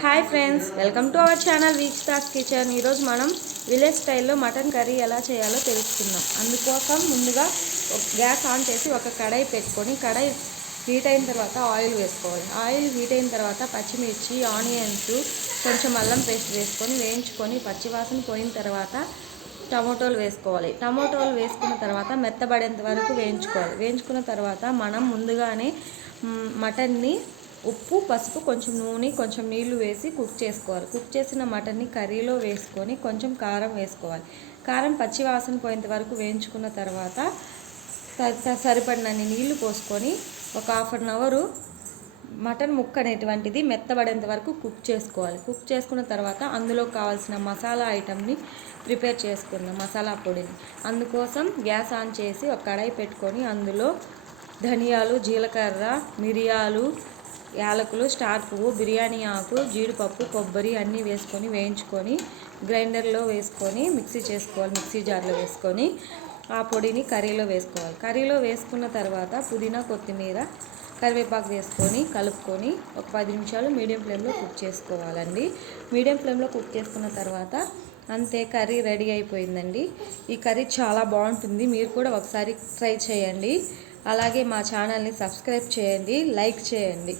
Hi friends, welcome to our channel Vikshita's kitchen. ఈరోజు మనం village స్టైల్లో మటన్ కర్రీ ఎలా చేయాలో తెలుసుకుందాం. అందుకోసం ముందుగా గ్యాస్ ఆన్ చేసి ఒక కడాయి పెట్టుకొని, కడాయి హీట్ అయిన తర్వాత ఆయిల్ వేసుకోవాలి. ఆయిల్ హీట్ అయిన తర్వాత పచ్చిమిర్చి, ఆనియన్స్, కొంచెం అల్లం పేస్ట్ వేసుకొని వేయించుకొని పచ్చివాసన పోయిన తర్వాత టమోటోలు వేసుకోవాలి. టమోటోలు వేసుకున్న తర్వాత మెత్తబడేంత వరకు వేయించుకోవాలి. వేయించుకున్న తర్వాత మనం ముందుగానే మటన్ని ఉప్పు, పసుపు, కొంచెం నూనె, కొంచెం నీళ్లు వేసి కుక్ చేసుకోవాలి. కుక్ చేసిన మటన్ని కర్రీలో వేసుకొని కొంచెం కారం వేసుకోవాలి. కారం పచ్చి వాసన పోయేంత వరకు వేయించుకున్న తర్వాత సరిపడినన్ని నీళ్లు పోసుకొని ఒక హాఫ్ అన్ అవరు మటన్ ముక్క అనేటువంటిది మెత్తబడేంత వరకు కుక్ చేసుకోవాలి. కుక్ చేసుకున్న తర్వాత అందులో కావాల్సిన మసాలా ఐటమ్ని ప్రిపేర్ చేసుకుందాం, మసాలా పొడిని. అందుకోసం గ్యాస్ ఆన్ చేసి ఒక కడాయి పెట్టుకొని అందులో ధనియాలు, జీలకర్ర, మిరియాలు, యాలకులు, స్టార్ పువ్వు, బిర్యానీ ఆకు, జీడిపప్పు, కొబ్బరి అన్నీ వేసుకొని వేయించుకొని గ్రైండర్లో వేసుకొని మిక్సీ చేసుకోవాలి. మిక్సీ జార్లో వేసుకొని ఆ పొడిని కర్రీలో వేసుకోవాలి. కర్రీలో వేసుకున్న తర్వాత పుదీనా, కొత్తిమీర, కరివేపాకు వేసుకొని కలుపుకొని ఒక 10 నిమిషాలు మీడియం ఫ్లేమ్లో కుక్ చేసుకోవాలండి. మీడియం ఫ్లేమ్లో కుక్ చేసుకున్న తర్వాత అంతే, కర్రీ రెడీ అయిపోయిందండి. ఈ కర్రీ చాలా బాగుంటుంది, మీరు కూడా ఒకసారి ట్రై చేయండి. అలాగే మా ఛానల్ని సబ్స్క్రైబ్ చేయండి, లైక్ చేయండి.